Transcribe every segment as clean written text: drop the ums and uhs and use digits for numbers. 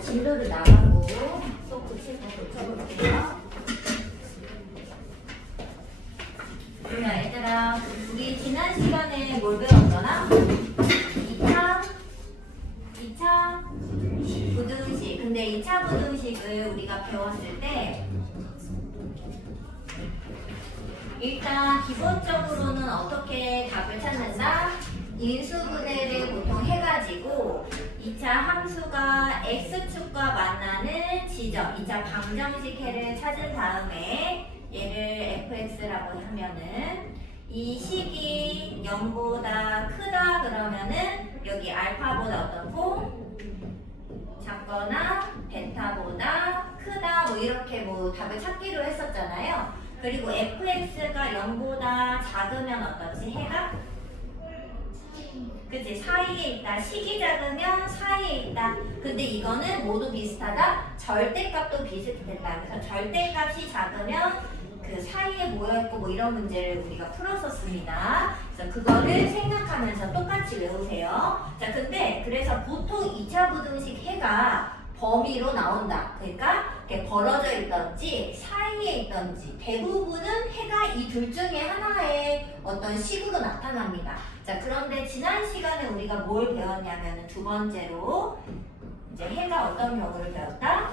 진로를 나가고 또 고칠 거 고쳐볼게요. 자, 얘들아, 우리 지난 시간에 뭘 배웠더라? 2차 부등식. 근데 2차 부등식을 우리가 배웠을 때 일단 기본적으로는 어떻게 답을 찾는다? 인수분해를 보통 해가지고 2차 함수가 x축과 만나는 지점, 2차 방정식 해를 찾은 다음에 얘를 fx라고 하면은 이 식이 0보다 크다 그러면은 여기 알파보다 어떻고 작거나 베타보다 크다 뭐 이렇게 뭐 답을 찾기로 했었잖아요. 그리고 fx가 0보다 작으면 어떻지? 해가? 그치? 사이에 있다. 식이 작으면 사이에 있다. 근데 이거는 모두 비슷하다. 절대값도 비슷했다. 그래서 절대값이 작으면 그 사이에 모여있고 뭐 이런 문제를 우리가 풀었었습니다. 그래서 그거를 생각하면서 똑같이 외우세요. 자, 근데 그래서 보통 2차 부등식 해가 범위로 나온다. 그러니까 이렇게 벌어져 있던지 사이에 있던지 대부분은 해가 이 둘 중에 하나의 어떤 식으로 나타납니다. 자, 그런데 지난 시간에 우리가 뭘 배웠냐면 두 번째로 이제 해가 어떤 경우를 배웠다?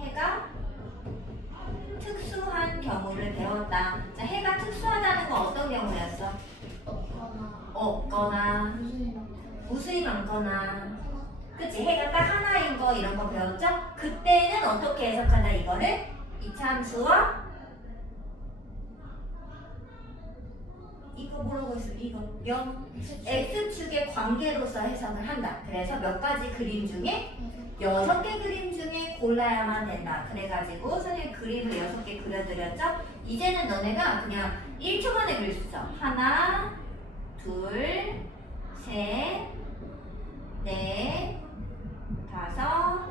해가 특수한 경우를 배웠다. 자, 해가 특수하다는 건 어떤 경우였어? 없거나 무수히 많거나 그치? 해가 딱 하나인 거 이런 거 배웠죠? 그때는 어떻게 해석하나 이거를? 이차함수와 이거 뭐라고 했어? 이거 0 X축의 관계로서 해석을 한다. 그래서 몇 가지 그림 중에 6개 그림 중에 골라야만 된다. 그래가지고 선생님이 그림을 6개 그려드렸죠? 이제는 너네가 그냥 1초 만에 그릴 수 있어. 하나, 둘, 셋, 넷, 다섯,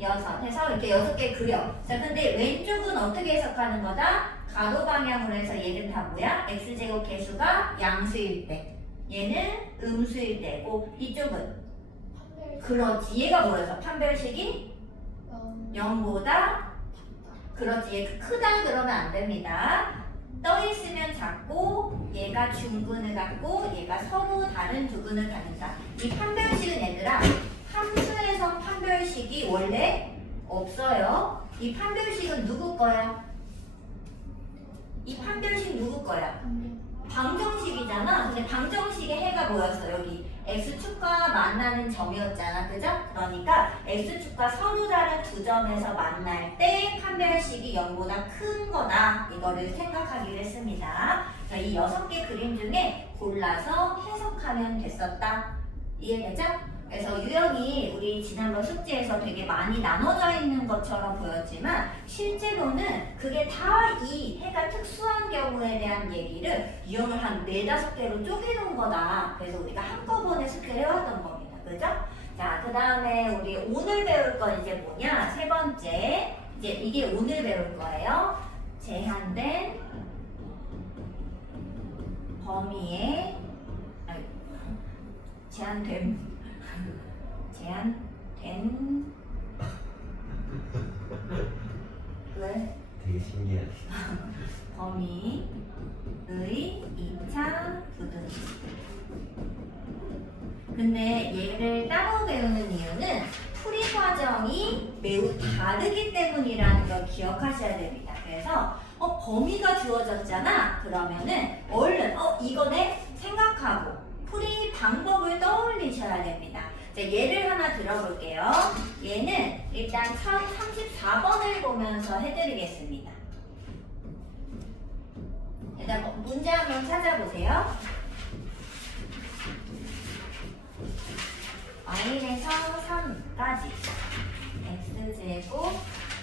여섯 해서 이렇게 6개 그려. 자, 근데 왼쪽은 어떻게 해석하는 거다? 가로 방향으로 해서 얘는 다 뭐야? x제곱 개수가 양수일 때 얘는 음수일 때고 이쪽은 그렇지. 얘가 뭐라서 판별식이 0보다 그렇지. 얘 크다 그러면 안 됩니다. 떠 있으면 작고 얘가 중근을 갖고 얘가 서로 다른 두근을 갖는다. 이 판별식은 얘들아 함수에서 판별식이 원래 없어요. 이 판별식은 누구 거야? 이 판별식 누구 거야? 방정식이잖아. 근데 방정식의 해가 뭐였어? 여기 x축과 만나는 점이었잖아. 그죠? 그러니까 x축과 서로 다른 두 점에서 만날 때 판별식이 0보다 큰 거다. 이거를 생각하기로 했습니다. 자, 이 6개 그림 중에 골라서 해석하면 됐었다. 이해되죠? 그래서 유형이 우리 지난번 숙제에서 되게 많이 나눠져 있는 것처럼 보였지만 실제로는 그게 다 이 해가 특수한 경우에 대한 얘기를 유형을 한 4-5개로 쪼개놓은 거다. 그래서 우리가 한꺼번에 숙제를 해왔던 겁니다. 그죠? 자, 그 다음에 우리 오늘 배울 건 이제 뭐냐? 세 번째. 이제 이게 오늘 배울 거예요. 제한된 범위에 제한된 왜? 되게 신기하네. 범위의 2차 부등식. 근데 얘를 따로 배우는 이유는 풀이 과정이 매우 다르기 때문이라는 걸 기억하셔야 됩니다. 그래서 범위가 주어졌잖아. 그러면은 얼른 이거네 생각하고 풀이 방법을 떠올리셔야 됩니다. 자, 예를 하나 들어볼게요. 얘는 일단 1034번을 보면서 해드리겠습니다. 일단 문제 한번 찾아보세요. y에서 3까지 x제곱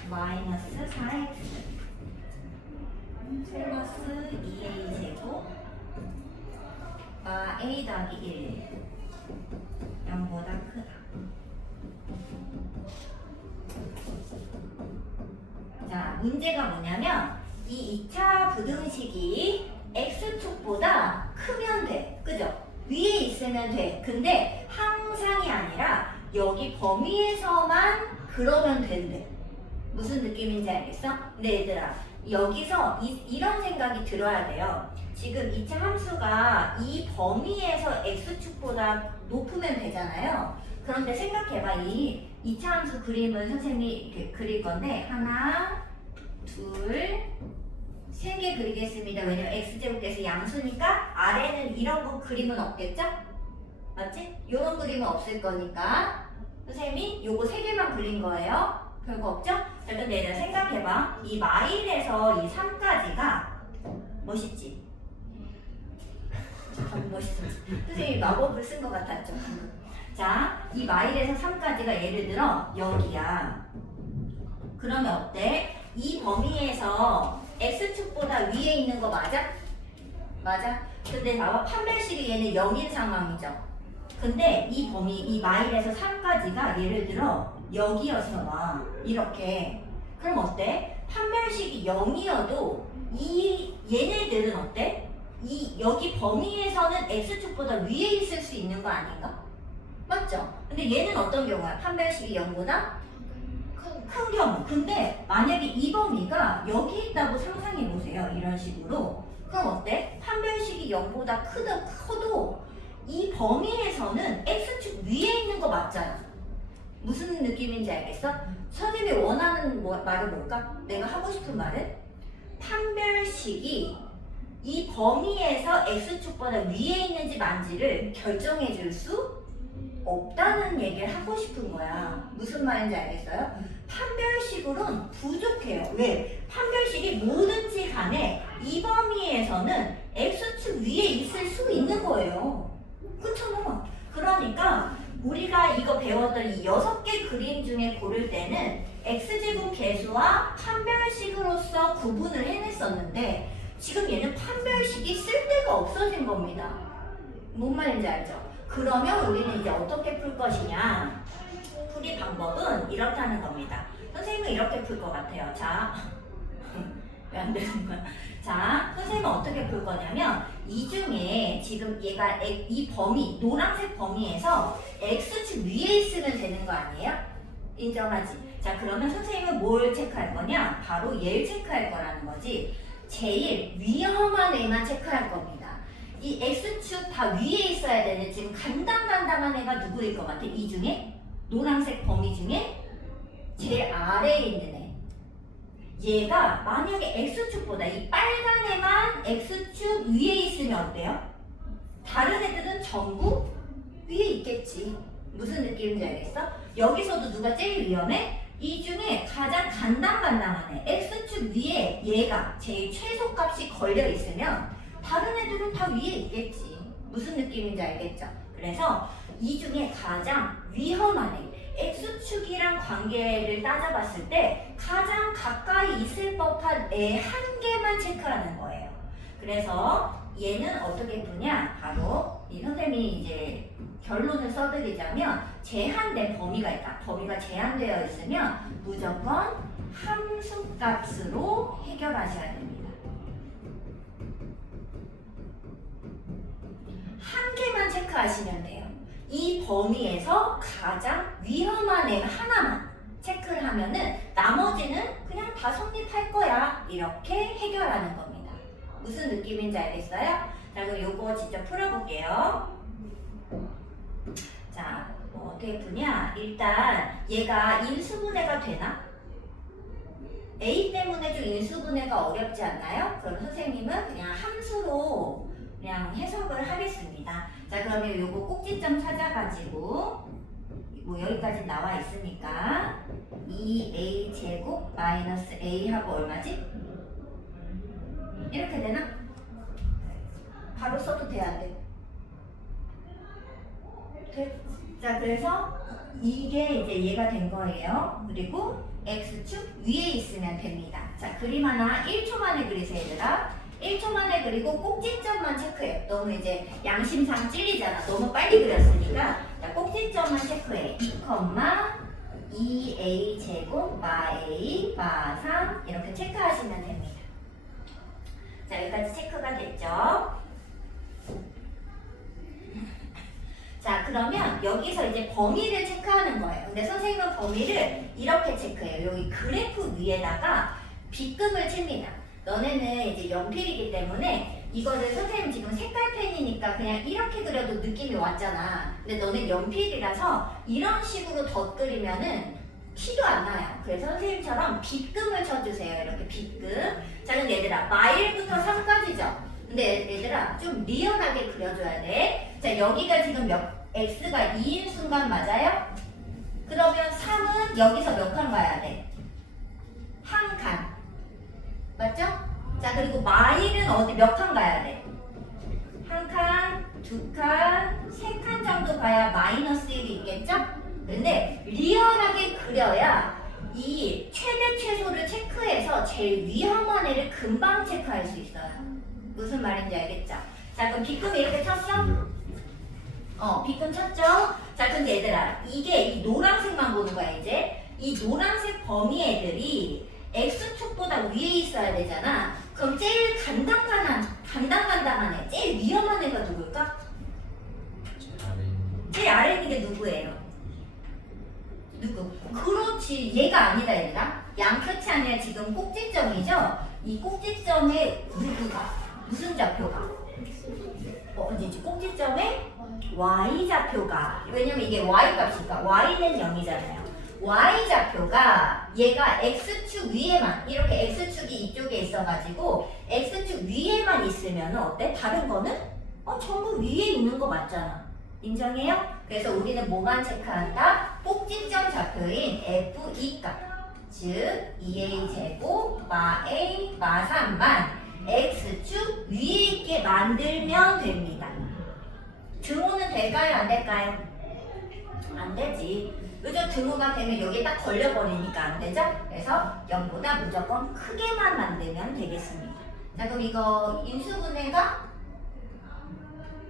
마이너스 4x 플러스 2a제곱 a 더하기 1 0보다 크다. 자, 문제가 뭐냐면 이 2차 부등식이 x축보다 크면 돼. 그죠? 위에 있으면 돼. 근데 항상이 아니라 여기 범위에서만 그러면 된대. 무슨 느낌인지 알겠어? 근데 얘들아, 여기서 이런 생각이 들어야 돼요. 지금 2차 함수가 이 범위에서 x축보다 높으면 되잖아요. 그런데 생각해봐. 이 2차 함수 그림을 선생님이 이렇게 그릴 건데 하나, 둘, 세 개 그리겠습니다. 왜냐면 x제곱께서 양수니까 아래는 이런 거 그림은 없겠죠? 맞지? 이런 그림은 없을 거니까 선생님이 요거 세 개만 그린 거예요. 별거 없죠? 자, 근데 얘들아 생각해봐. 이 마일에서 이 3까지가 멋있지? 멋있어. 선생님이 마법을 쓴 것 같았죠? 자, 이 마일에서 3까지가 예를 들어 여기야. 그러면 어때? 이 범위에서 x축보다 위에 있는 거 맞아? 맞아? 근데 나와 판별식이 얘는 0인 상황이죠. 근데 이 범위, 이 마일에서 3까지가 예를 들어 여기여서 와. 이렇게. 그럼 어때? 판별식이 0이어도 이 얘네들은 어때? 이 여기 범위에서는 x축보다 위에 있을 수 있는 거 아닌가? 맞죠? 근데 얘는 어떤 경우야? 판별식이 0보다 큰 경우. 근데 만약에 이 범위가 여기 있다고 상상해 보세요. 이런 식으로. 그럼 어때? 판별식이 0보다 커도 이 범위에서는 x축 위에 있는 거 맞잖아. 무슨 느낌인지 알겠어? 선생님이 원하는 말은 뭘까? 내가 하고 싶은 말은 판별식이 이 범위에서 x축보다 위에 있는지 만지를 결정해 줄 수 없다는 얘기를 하고 싶은 거야. 무슨 말인지 알겠어요? 판별식으로는 부족해요. 왜? 판별식이 뭐든지 간에 이 범위에서는 x축 위에 있을 수 있는 거예요. 그렇잖아. 그러니까 우리가 이거 배웠던 이 6개 그림 중에 고를 때는 x제곱 계수와 판별식으로서 구분을 해냈었는데 지금 얘는 판별식이 쓸데가 없어진 겁니다. 뭔 말인지 알죠? 그러면 우리는 이제 어떻게 풀 것이냐? 풀이 방법은 이렇다는 겁니다. 선생님은 이렇게 풀 것 같아요. 자, 왜 안 되는 거야? 자, 선생님은 어떻게 풀 거냐면 이 중에 지금 얘가 이 범위, 노란색 범위에서 x축 위에 있으면 되는 거 아니에요? 인정하지? 자, 그러면 선생님은 뭘 체크할 거냐? 바로 얘를 체크할 거라는 거지. 제일 위험한 애만 체크할 겁니다. 이 x축 다 위에 있어야 되는 지금 간당간당한 애가 누구일 것 같아? 이 중에? 노란색 범위 중에 제일 아래에 있는 애. 얘가 만약에 x축보다 이 빨간 애만 x축 위에 있으면 어때요? 다른 애들은 전부 위에 있겠지. 무슨 느낌인지 알겠어? 여기서도 누가 제일 위험해? 이 중에 가장 간당간당한 애, x축 위에 얘가 제일 최소값이 걸려 있으면 다른 애들은 다 위에 있겠지. 무슨 느낌인지 알겠죠? 그래서 이 중에 가장 위험한 애, x축이랑 관계를 따져봤을 때 가장 가까이 있을 법한 애 한 개만 체크하는 거예요. 그래서 얘는 어떻게 푸냐? 바로 이 선생님이 이제 결론을 써드리자면 제한된 범위가 있다. 범위가 제한되어 있으면 무조건 함수값으로 해결하셔야 됩니다. 한 개만 체크하시면 돼요. 이 범위에서 가장 위험한 애 하나만 체크를 하면은 나머지는 그냥 다 성립할 거야. 이렇게 해결하는 겁니다. 무슨 느낌인지 알겠어요? 자, 그럼 요거 직접 풀어볼게요. 자, 뭐 어떻게 푸냐? 일단 얘가 인수분해가 되나? A 때문에 좀 인수분해가 어렵지 않나요? 그럼 선생님은 그냥 함수로 그냥 해석을 하겠습니다. 자, 그러면 요거 꼭지점 찾아가지고 뭐 여기까지 나와 있으니까 2a 제곱 마이너스 a 하고 얼마지? 이렇게 되나? 바로 써도 돼, 안 돼? 돼? 자, 그래서 이게 이제 얘가 된 거예요. 그리고 x축 위에 있으면 됩니다. 자, 그림 하나 1초 만에 그리세요, 얘들아. 1초 만에 그리고 꼭지점만 체크해. 너무 이제 양심상 찔리잖아. 너무 빨리 그렸으니까. 자, 꼭지점만 체크해. 2a 제곱 마 a 마 3 이렇게 체크하시면 됩니다. 자, 여기까지 체크가 됐죠? 자, 그러면 여기서 이제 범위를 체크하는 거예요. 근데 선생님은 범위를 이렇게 체크해요. 여기 그래프 위에다가 빗금을 칩니다. 너네는 이제 연필이기 때문에 이거를 선생님 지금 색깔펜이니까 그냥 이렇게 그려도 느낌이 왔잖아. 근데 너네 연필이라서 이런 식으로 덧그리면은 티도 안 나요. 그래서 선생님처럼 빗금을 쳐주세요. 이렇게 빗금. 자, 그럼 얘들아, 마일부터 3까지죠? 근데 얘들아, 좀 리얼하게 그려줘야 돼. 자, 여기가 지금 x가 2인 순간 맞아요? 그러면 3은 여기서 몇 칸 가야 돼? 한 칸. 맞죠? 자, 그리고 마일은 어디 몇 칸 가야 돼? 한 칸, 두 칸, 세 칸 정도 가야 마이너스 1이 있겠죠? 근데 리얼하게 그려야 이 최대 최소를 체크해서 제일 위험한 애를 금방 체크할 수 있어요. 무슨 말인지 알겠죠? 자, 그럼 빗금 이렇게 쳤어? 빗금 쳤죠? 자, 근데 얘들아, 이게 이 노란색만 보는 거야, 이제. 이 노란색 범위 애들이 X축보다 위에 있어야 되잖아. 그럼 제일 간당간당한 애, 제일 위험한 애가 누굴까? 제일 아래 있는 게 누구예요? 누구? 그렇지, 얘가 아니다, 얘들아. 양끝이 아니라 지금 꼭지점이죠? 이 꼭지점에 누구가? 무슨 좌표가? 어디지? 꼭지점에 y좌표가. 왜냐면 이게 y값이니까 y는 0이잖아요. y좌표가 얘가 x축 위에만, 이렇게 x축이 이쪽에 있어가지고 x축 위에만 있으면 어때? 다른 거는? 전부 위에 있는 거 맞잖아. 인정해요? 그래서 우리는 뭐만 체크한다? 꼭지점 좌표인 f2값, 즉 2a제곱 마a 마3만 x축 위에 있게 만들면 됩니다. 등호는 될까요? 안 될까요? 안 되지. 그죠? 등호가 되면 여기에 딱 걸려버리니까 안 되죠? 그래서 0보다 무조건 크게만 만들면 되겠습니다. 자, 그럼 이거 인수분해가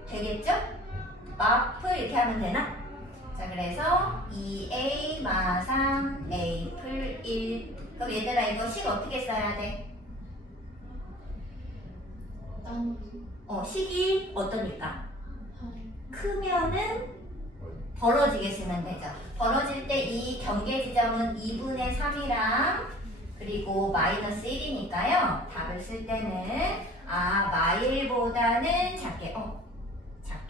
되겠죠? 마플 이렇게 하면 되나? 자, 그래서 2a 마3 a 풀 1. 그럼 얘들아, 이거 식 어떻게 써야 돼? 식이 어떠니까? 크면은 벌어지게 쓰면 되죠. 벌어질 때 이 경계 지점은 2분의 3이랑 그리고 마이너스 1이니까요. 답을 쓸 때는 마일보다는 작게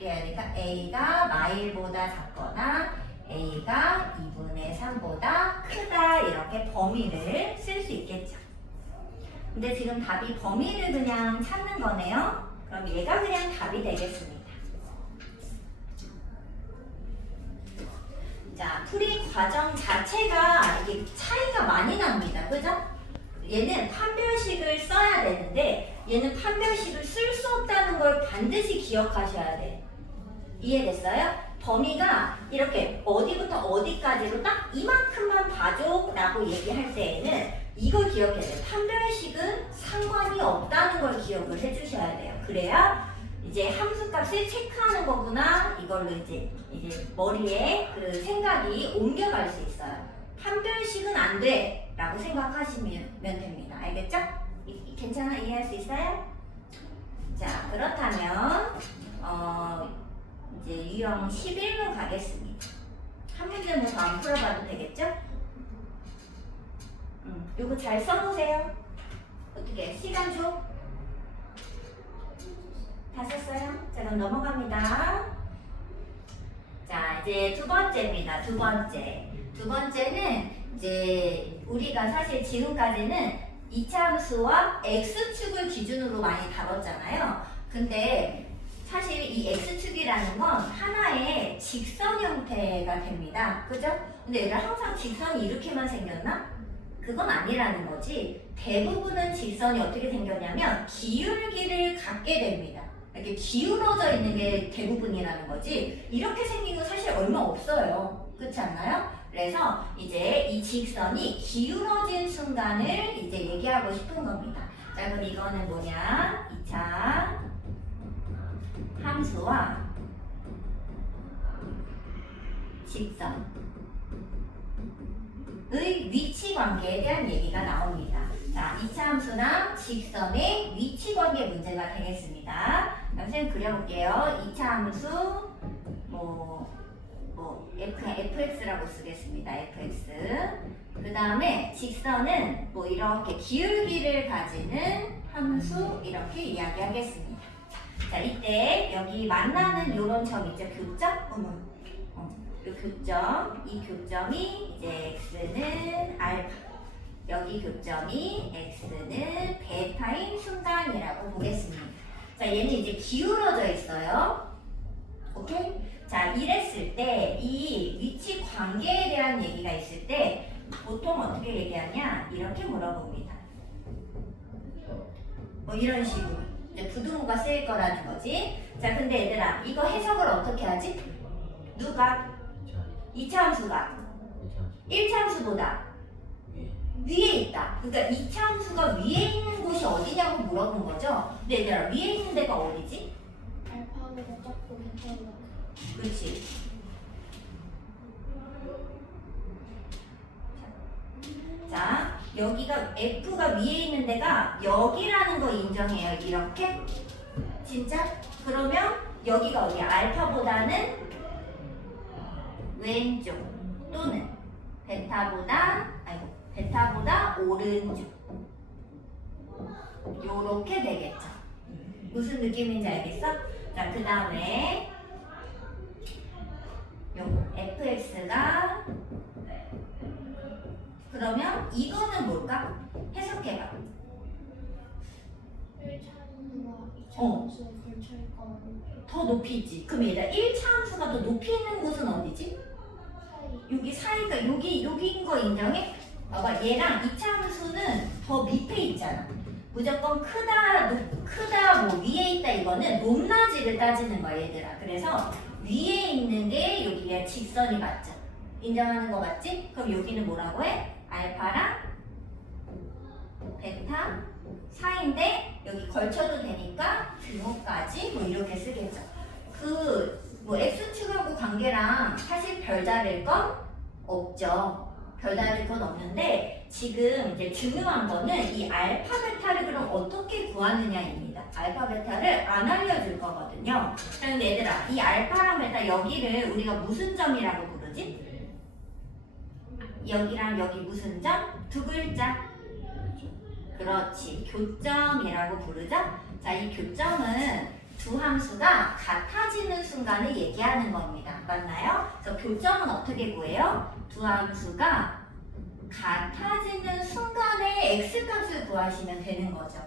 해야 되니까 a가 마일보다 작거나 a가 2분의 3보다 크다, 이렇게 범위를 쓸 수 있겠죠. 근데 지금 답이 범위를 그냥 찾는 거네요. 그럼 얘가 그냥 답이 되겠습니다. 자, 풀이 과정 자체가 이게 차이가 많이 납니다. 그죠? 얘는 판별식을 써야 되는데 얘는 판별식을 쓸 수 없다는 걸 반드시 기억하셔야 돼. 이해됐어요? 범위가 이렇게 어디부터 어디까지로 딱 이만큼만 봐줘 라고 얘기할 때에는 이걸 기억해야 돼요. 판별식은 상관이 없다는 걸 기억을 해주셔야 돼요. 그래야 이제 함수값을 체크하는 거구나, 이걸로 이제 머리에 그 생각이 옮겨갈 수 있어요. 판별식은 안 돼 라고 생각하시면 됩니다. 알겠죠? 괜찮아? 이해할 수 있어요? 자, 그렇다면 이제 유형 11문 가겠습니다. 한 문제는 더 안 풀어봐도 되겠죠? 요거 잘 써놓으세요. 어떻게? 시간 줘? 다 썼어요? 자, 그럼 넘어갑니다. 자, 이제 두 번째입니다. 두 번째는 이제 우리가 사실 지금까지는 이차함수와 x축을 기준으로 많이 다뤘잖아요. 근데 사실 이 x축이라는 건 하나의 직선 형태가 됩니다. 그죠? 근데 얘가 항상 직선이 이렇게만 생겼나? 그건 아니라는 거지. 대부분은 직선이 어떻게 생겼냐면 기울기를 갖게 됩니다. 이렇게 기울어져 있는 게 대부분이라는 거지. 이렇게 생긴 건 사실 얼마 없어요. 그렇지 않나요? 그래서 이제 이 직선이 기울어진 순간을 이제 얘기하고 싶은 겁니다. 자, 그럼 이거는 뭐냐? 2차 함수와 직선의 위치 관계에 대한 얘기가 나옵니다. 자, 2차 함수랑 직선의 위치 관계 문제가 되겠습니다. 선생님 그려볼게요. 2차 함수 그냥 fx라고 쓰겠습니다. fx. 그 다음에 직선은 뭐 이렇게 기울기를 가지는 함수 이렇게 이야기하겠습니다. 자, 이때 여기 만나는 요런 점 있죠? 교점? 이 교점, 이 교점이 이제 x는 알파, 여기 교점이 x는 베타인 순간이라고 보겠습니다. 자, 얘는 이제 기울어져 있어요. 오케이? 자, 이랬을 때 이 위치 관계에 대한 얘기가 있을 때 보통 어떻게 얘기하냐? 이렇게 물어봅니다. 뭐 이런 식으로 이제 부등호가 쓰일 거라는 거지. 자, 근데 얘들아 이거 해석을 어떻게 하지? 누가? 2차 함수가 1차 함수보다 위에 있다. 그러니까 2차 함수가 위에 있는 곳이 어디냐고 물어본 거죠. 근데 얘들아 위에 있는 데가 어디지? 알파보다 작고 베타보다 그렇지. 자, 여기가 F가 위에 있는 데가 여기라는 거 인정해요. 이렇게? 진짜? 그러면 여기가 어디야? 알파보다는 왼쪽 또는 베타보다 오른쪽. 요렇게 되겠죠. 무슨 느낌인지 알겠어? 자, 그 다음에 요거 fx가 그러면 이거는 뭘까? 해석해봐. 1차 함수와 2차 어. 함수가 걸쳐있거나 더 높이 있지. 그럼 얘들아 1차 함수가 더 높이 있는 곳은 어디지? 사이 여기 사이가 여기인 거 인정해? 봐봐, 얘랑 2차 함수는 더 밑에 있잖아. 무조건 크다 뭐 위에 있다 이거는 높낮이를 따지는 거야 얘들아. 그래서 위에 있는 게 여기가 직선이 맞죠? 인정하는 거 맞지? 그럼 여기는 뭐라고 해? 알파랑 베타 사이인데 여기 걸쳐도 되니까 등호까지 뭐 이렇게 쓰겠죠. 뭐 x축하고 관계랑 사실 별다를 건 없죠. 별다를 건 없는데 지금 이제 중요한 거는 이 알파 베타를 그럼 어떻게 구하느냐입니다. 알파 베타를 안 알려줄 거거든요. 그런데 얘들아 이 알파랑 베타 여기를 우리가 무슨 점이라고 부르지? 여기랑 여기 무슨 점? 두 글자. 그렇지. 교점이라고 부르죠? 자, 이 교점은 두 함수가 같아지는 순간을 얘기하는 겁니다. 맞나요? 그래서 교점은 어떻게 구해요? 두 함수가 같아지는 순간에 x값을 구하시면 되는 거죠.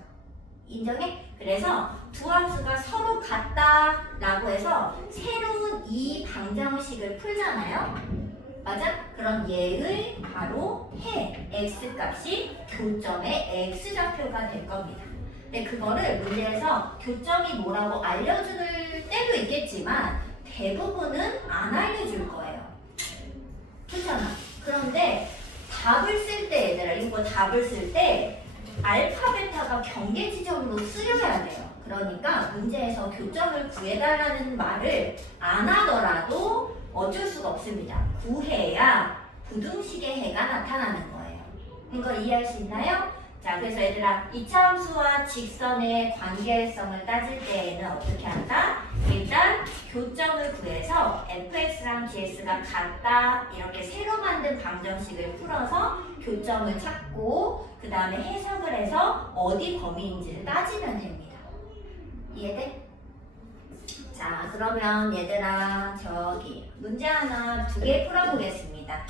인정해? 그래서 두 함수가 서로 같다라고 해서 새로운 이 방정식을 풀잖아요. 맞아? 그럼 얘의 바로 해 x값이 교점의 x좌표가 될 겁니다. 근데 그거를 문제에서 교점이 뭐라고 알려줄 때도 있겠지만 대부분은 안 알려줄 거예요. 그렇잖아. 그런데 답을 쓸 때 얘들아 이거 답을 쓸 때 알파 베타가 경계 지점으로 쓰여야 돼요. 그러니까 문제에서 교점을 구해달라는 말을 안 하더라도 어쩔 수가 없습니다. 구해야 부등식의 해가 나타나는 거예요. 이거 이해할 수 있나요? 자, 그래서 얘들아 2차 함수와 직선의 관계성을 따질 때에는 어떻게 한다? 일단 교점을 구해서 fx랑 ds가 같다 이렇게 새로 만든 방정식을 풀어서 교점을 찾고 그 다음에 해석을 해서 어디 범위인지를 따지면 됩니다. 이해돼? 자, 그러면 얘들아 저기 문제 하나 두 개 풀어보겠습니다.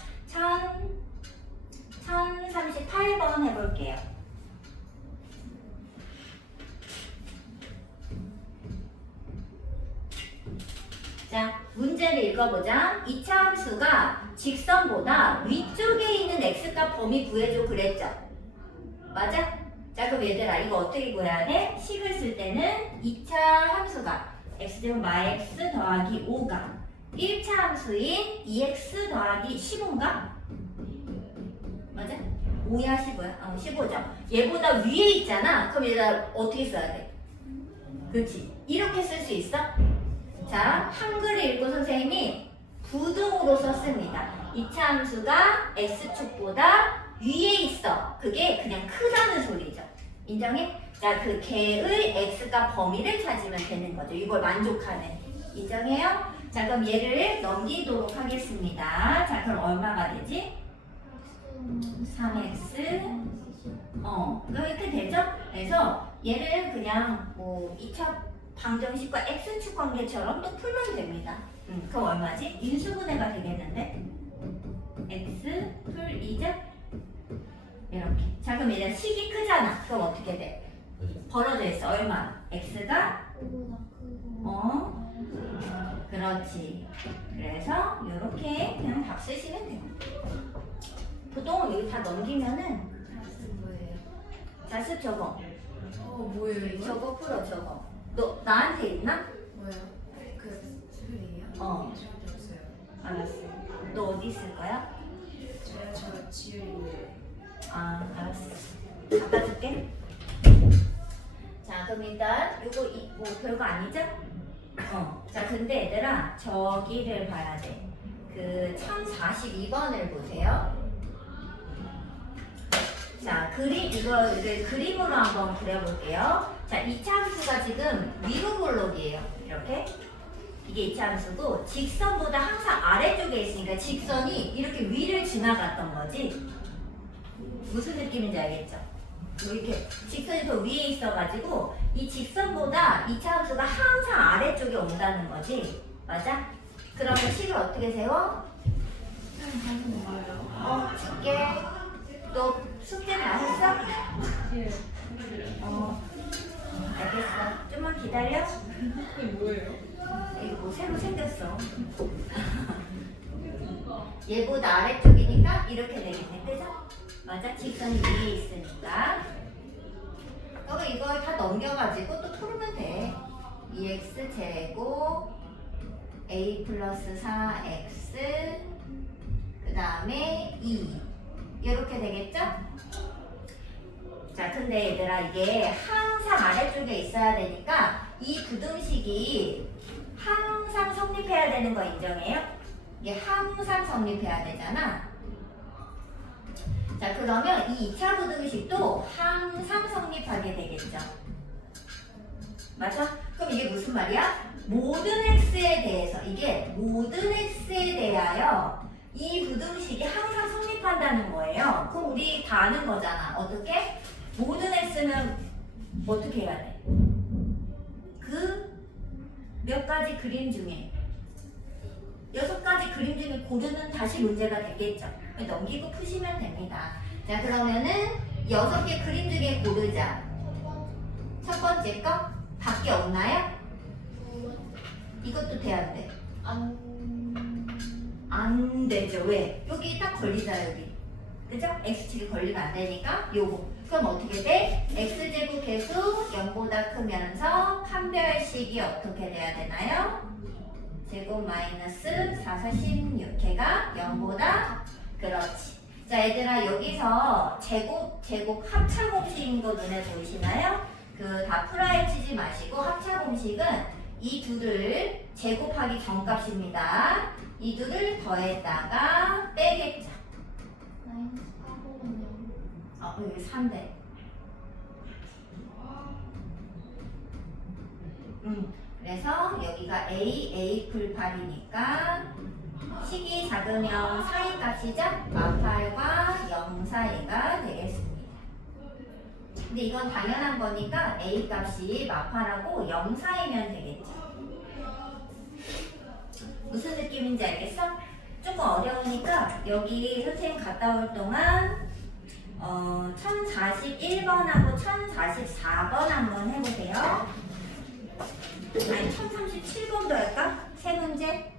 1038번 해볼게요. 자, 문제를 읽어보자. 2차 함수가 직선보다 위쪽에 있는 x값 범위 구해줘 그랬죠? 맞아? 자, 그럼 얘들아 이거 어떻게 구해야 돼? 식을 쓸 때는 2차 함수가 x제곱 마x 더하기 5가 1차 함수인 2x 더하기 15인가? 맞아? 5야 15야? 15죠. 얘보다 위에 있잖아. 그럼 얘들아 어떻게 써야 돼? 그렇지. 이렇게 쓸 수 있어? 자, 한글을 읽고 선생님이 부등으로 썼습니다. 2차 함수가 x축보다 위에 있어. 그게 그냥 크다는 소리죠. 인정해? 자, 그 개의 x값 범위를 찾으면 되는 거죠. 이걸 만족하는. 인정해요? 자, 자, 그럼 얘를 넘기도록 하겠습니다. 자, 그럼 얼마가 되지? 3x 이렇게 되죠? 그래서 얘를 그냥 뭐 2차 방정식과 x축 관계처럼 또 풀면 됩니다. 그럼 얼마지? 인수분해가 되겠는데? x 풀 2죠? 이렇게. 자, 그럼 얘는 식이 크잖아. 그럼 어떻게 돼? 벌어져 있어. 얼마? x가 그렇지. 그래서 이렇게 그냥 답 쓰시면 됩니다. 보통 여기 다 넘기면은 뭐예요? 자습 저거 뭐예요 이거? 저거 풀어 저거. 너 나한테 있나? 뭐예요? 그 스플이에요? 어. 저한테 없어요. 알았어. 너 어디 있을 거야? 저 지율이에요. 아, 알았어. 갖다 줄게. 자, 그럼 일단 요거 뭐 별거 아니죠? 자, 근데 얘들아 저기를 봐야 돼. 그 1042번을 보세요. 자, 이거를 그림으로 한번 그려볼게요. 자, 이차 함수가 지금 위로 볼록이에요. 이렇게. 이게 이차 함수고 직선보다 항상 아래쪽에 있으니까 직선이 이렇게 위를 지나갔던 거지. 무슨 느낌인지 알겠죠? 이렇게 직선이 더 위에 있어가지고 이 직선보다 이차 함수가 항상 아래쪽에 온다는 거지. 맞아? 그러면 식을 어떻게 세워? 선생님 방금 뭐예요? 줄게. 너 숙제 다 했어? 예. 알겠어. 좀만 기다려. 이게 뭐예요? 이거 뭐 새로 생겼어. 얘보다 아래쪽이니까 이렇게 되겠네. 그죠? 맞아? 직선이 위에 있으니까. 그럼 이걸 다 넘겨가지고 또 풀면 돼. 2x 제곱 a 플러스 4x 그 다음에 2 이렇게 되겠죠? 자, 근데 얘들아 이게 항상 아래쪽에 있어야 되니까 이 부등식이 항상 성립해야 되는 거 인정해요? 이게 항상 성립해야 되잖아. 자, 그러면 이 2차 부등식도 항상 성립하게 되겠죠. 맞아? 그럼 이게 무슨 말이야? 모든 x에 대해서 이게 모든 x에 대하여 이 부등식이 항상 성립한다는 거예요. 그럼 우리 다 아는 거잖아. 어떻게? 모든 x는 어떻게 해야 돼? 그 몇 가지 그림 중에 6가지 그림 중에 고르는 다시 문제가 되겠죠. 넘기고 푸시면 됩니다. 자, 그러면은 6개 그림 중에 고르자. 첫 번째 거 밖에 없나요? 이것도 돼야 돼. 안 되죠. 왜? 여기 딱 걸리자 여기. 그죠? x축이 걸리면 안 되니까 요거. 그럼 어떻게 돼? x제곱 계수 0보다 크면서 판별식이 어떻게 돼야 되나요? 제곱 마이너스 4, 4, 16 걔가 0보다 그렇지. 자, 얘들아 여기서 제곱 합차 공식인 거 눈에 보이시나요? 그 다 프라이 치지 마시고 합차 공식은 이 둘을 제곱하기 전값입니다. 이 둘을 더했다가 빼겠죠. 여기 3대. 그래서 여기가 A 풀 8이니까 식이 작으면 사이 값이죠? 마팔과 0 사이가 되겠습니다. 근데 이건 당연한 거니까 A 값이 마팔하고 0 사이면 되겠죠. 무슨 느낌인지 알겠어? 조금 어려우니까 여기 선생님 갔다 올 동안 1041번하고 1044번 한번 해보세요. 아니 1037번도 할까? 세 문제?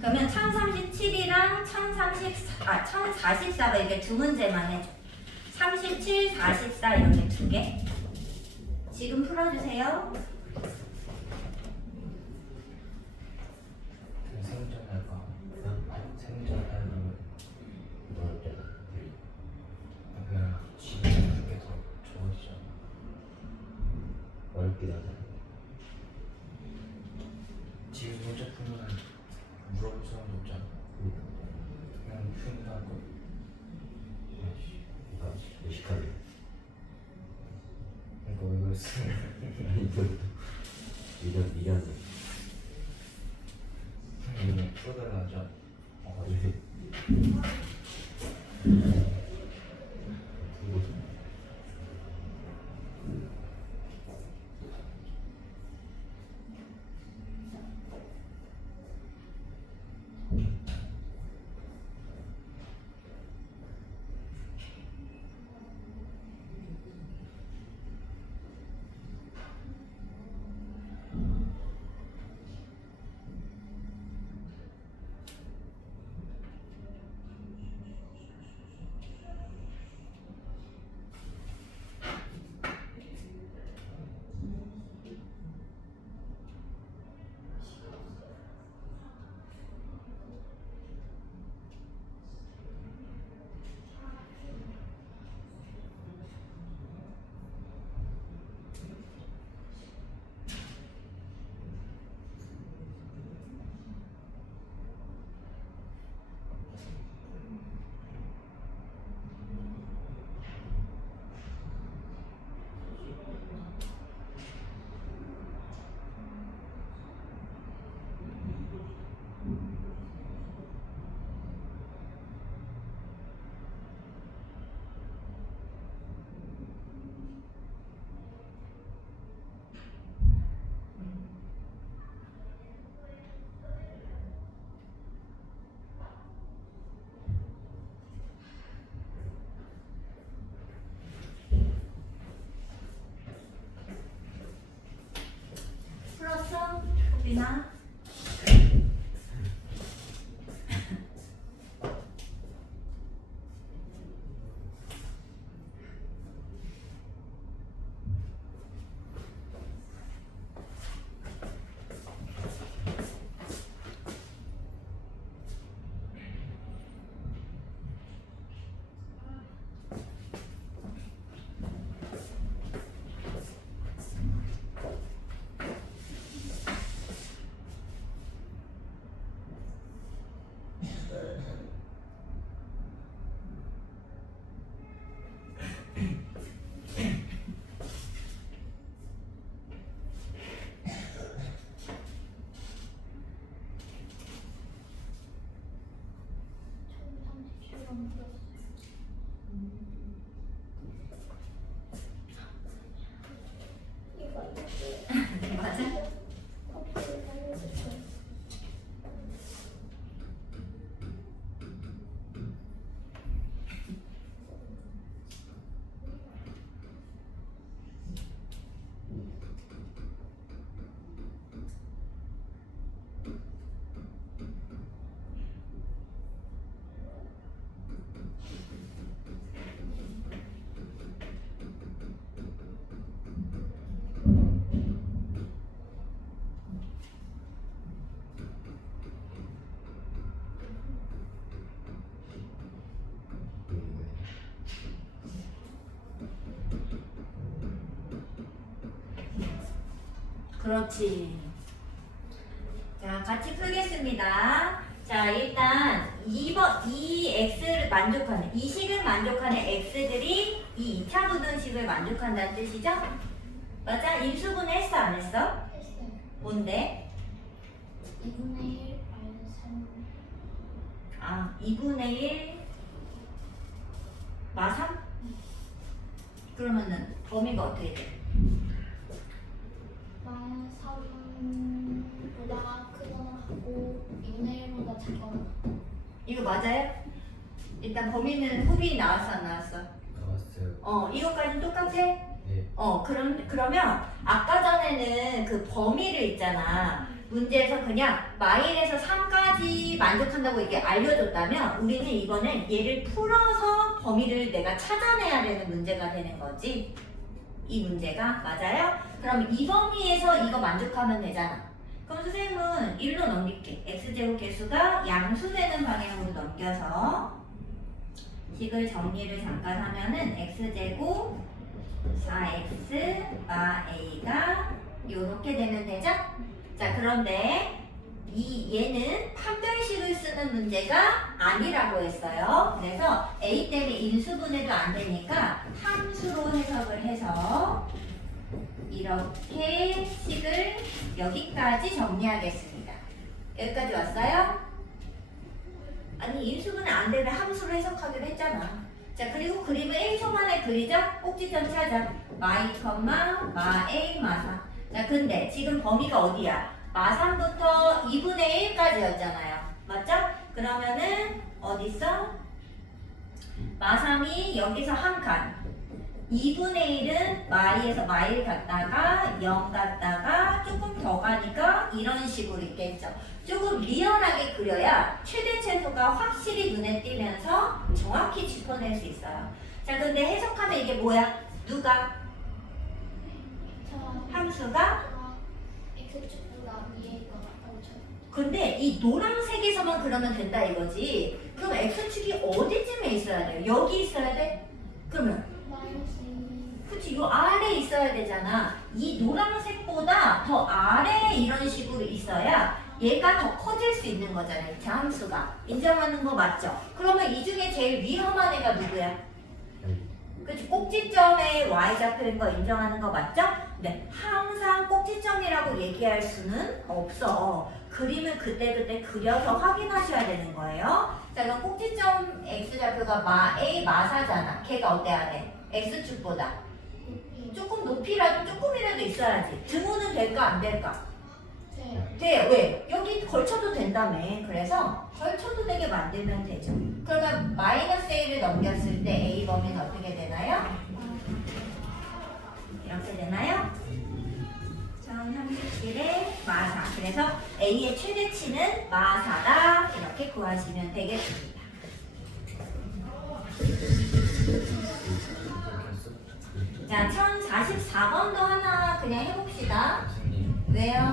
그러면 1037이랑 1044번 이렇게 두 문제만 해줘. 37, 44 이렇게 두 개. 지금 풀어주세요. 생전할까? 생전하는 걸 때. 그냥 집에 그게 더 좋아지잖아. 어렵긴 하다. 집에 문제 풀면 물어볼 사람도 없잖아. 그냥 흉도 하고. 그러니까 의식하게. 그러니까 왜 그랬어? 이런 풀어달라죠. 네. 풀었어? 호빈아? 맞아? 그렇지. 자, 같이 풀겠습니다. 자, 일단 2번, 이 x를 만족하는, 이 식을 만족하는 x들이 이 2차 부등식을 만족한다는 뜻이죠? 맞아? 인수분해 했어, 안 했어? 했어요. 뭔데? 2분의 1 마이너스 3. 아, 2분의 1 마3? 그러면은 범위가 어떻게 돼? 마이너스 3보다 크거나 같고 2분의 1보다 작거나 같고. 이거 맞아요? 일단 범위는 호빈이 나왔어, 안 나왔어? 나왔어요. 이것까지는 똑같아? 네. 그러면 아까 전에는 그 범위를 있잖아. 문제에서 그냥 마일에서 3까지 만족한다고 이게 알려줬다면 우리는 이거는 얘를 풀어서 범위를 내가 찾아내야 되는 문제가 되는 거지. 이 문제가 맞아요? 그럼 이 범위에서 이거 만족하면 되잖아. 그럼 선생님은 1로 넘길게. x제곱 개수가 양수되는 방향으로 넘겨서 식을 정리를 잠깐 하면은 x제곱 4x 마 a가 요렇게 되면 되죠? 자, 그런데 얘는 판별식을 쓰는 문제가 아니라고 했어요. 그래서 a 때문에 인수분해도 안 되니까 함수로 해석을 해서 이렇게 식을 여기까지 정리하겠습니다. 여기까지 왔어요? 아니 인수분해 안 되면 함수로 해석하기로 했잖아. 자 그리고 그림을 1초 만에 그리자. 꼭지점 찾아. 마이 컴마 마 A 마사. 자 근데 지금 범위가 어디야? 마3부터 2분의 1까지였잖아요. 맞죠? 그러면은 어딨어? 마3이 여기서 한 칸. 2분의 1은 마이에서 마일 갔다가 0 갔다가 조금 더 가니까 이런 식으로 있겠죠. 조금 리얼하게 그려야 최대 최소가 확실히 눈에 띄면서 정확히 짚어낼 수 있어요. 자 근데 해석하면 이게 뭐야? 누가? 함수가? X축보다 위에 거 같다고 쳐요. 근데 이 노란색에서만 그러면 된다 이거지. 그럼 X축이 어디쯤에 있어야 돼요? 여기 있어야 돼? 그러면 마이너스 2. 그치 요 아래에 있어야 되잖아. 이 노란색보다 더 아래에 이런 식으로 있어야 얘가 더 커질 수 있는 거잖아요. 이 함수가. 인정하는 거 맞죠? 그러면 이 중에 제일 위험한 애가 누구야? 그치 꼭지점에 y좌표인 거 인정하는 거 맞죠? 네, 항상 꼭지점이라고 얘기할 수는 없어. 그림을 그때그때 그려서 확인하셔야 되는 거예요. 자 그럼 꼭지점 x좌표가 마 a 마사잖아. 걔가 어때야 돼? x축보다 조금 높이라도 조금이라도 있어야지. 등호는 될까 안 될까? 네. 돼. 왜? 여기 걸쳐도 된다며. 그래서 걸쳐도 되게 만들면 되죠. 그러면 마이너스 a를 넘겼을 때 a 범위는 어떻게 되나요? 이렇게 되나요? 전 37의 마사. 그래서 a의 최대치는 마사다. 이렇게 구하시면 되겠습니다. 자, 1044번도 하나 그냥 해봅시다. 선생님, 왜요?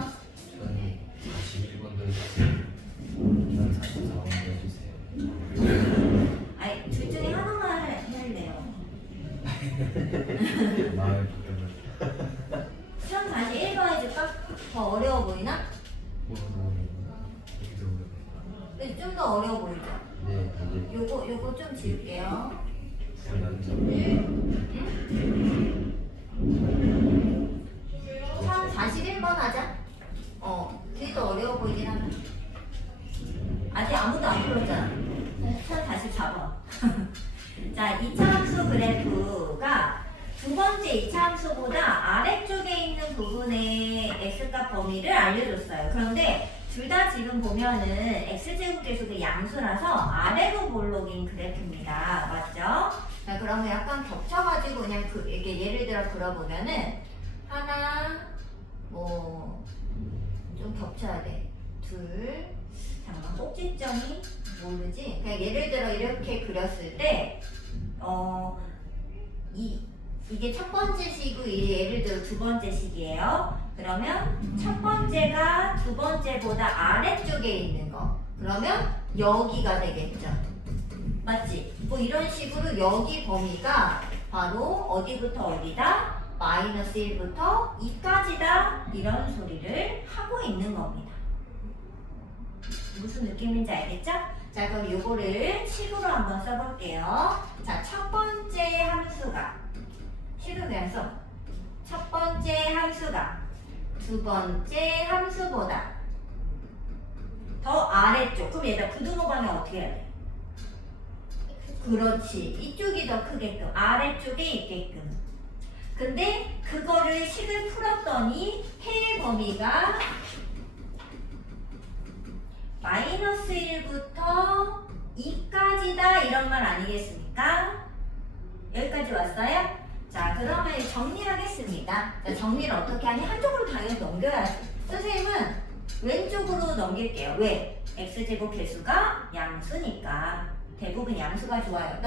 저는 41번도 해주세요. 저는 44번도 해주세요. 아니, 둘 중에 하나만 할래요. 마음의 바뀌어서 1041번 해줄까? 더 어려워 보이나? 여기서 오래 좀 더 어려워 보이죠? 네, 이제 요거 좀 지울게요. 불안정. 1041번 하자. 그게 더 어려워 보이긴 한다. 아직 아무도 안 풀었잖아. 1044번. 자, 이차함수 그래프가 두 번째 이차함수보다 아래쪽에 있는 부분의 x값 범위를 알려줬어요. 그런데 둘 다 지금 보면은 x제곱 계속의 양수라서 아래로 볼록인 그래프입니다. 맞죠? 자, 그러면 약간 겹쳐가지고 그냥 이렇게 예를 들어 그려보면은 하나, 좀 겹쳐야 돼. 둘, 잠깐 꼭지점이 모르지? 그냥 예를 들어 이렇게 그렸을 때, 이게 첫 번째 식이고 예를 들어 두 번째 식이에요. 그러면 첫 번째가 두 번째보다 아래쪽에 있는 거. 그러면 여기가 되겠죠. 맞지? 뭐 이런 식으로 여기 범위가 바로 어디부터 어디다? 마이너스 1부터 2까지다. 이런 소리를 하고 있는 겁니다. 무슨 느낌인지 알겠죠? 자, 그럼 요거를 식으로 한번 써볼게요. 자, 첫 번째 함수가 식을 그냥 써. 첫 번째 함수가 두 번째 함수보다 더 아래쪽. 그럼 얘들아 부등호 방향 어떻게 해야 돼? 그렇지. 이쪽이 더 크게끔 아래쪽에 있게끔. 근데 그거를 식을 풀었더니 해의 범위가 마이너스 1부터 2까지다 이런 말 아니겠습니까? 여기까지 왔어요? 자, 그러면 정리하겠습니다. 자, 정리를 어떻게 하니? 한쪽으로 당연히 넘겨야지. 선생님은 왼쪽으로 넘길게요. 왜? x제곱 개수가 양수니까. 대부분 양수가 좋아요.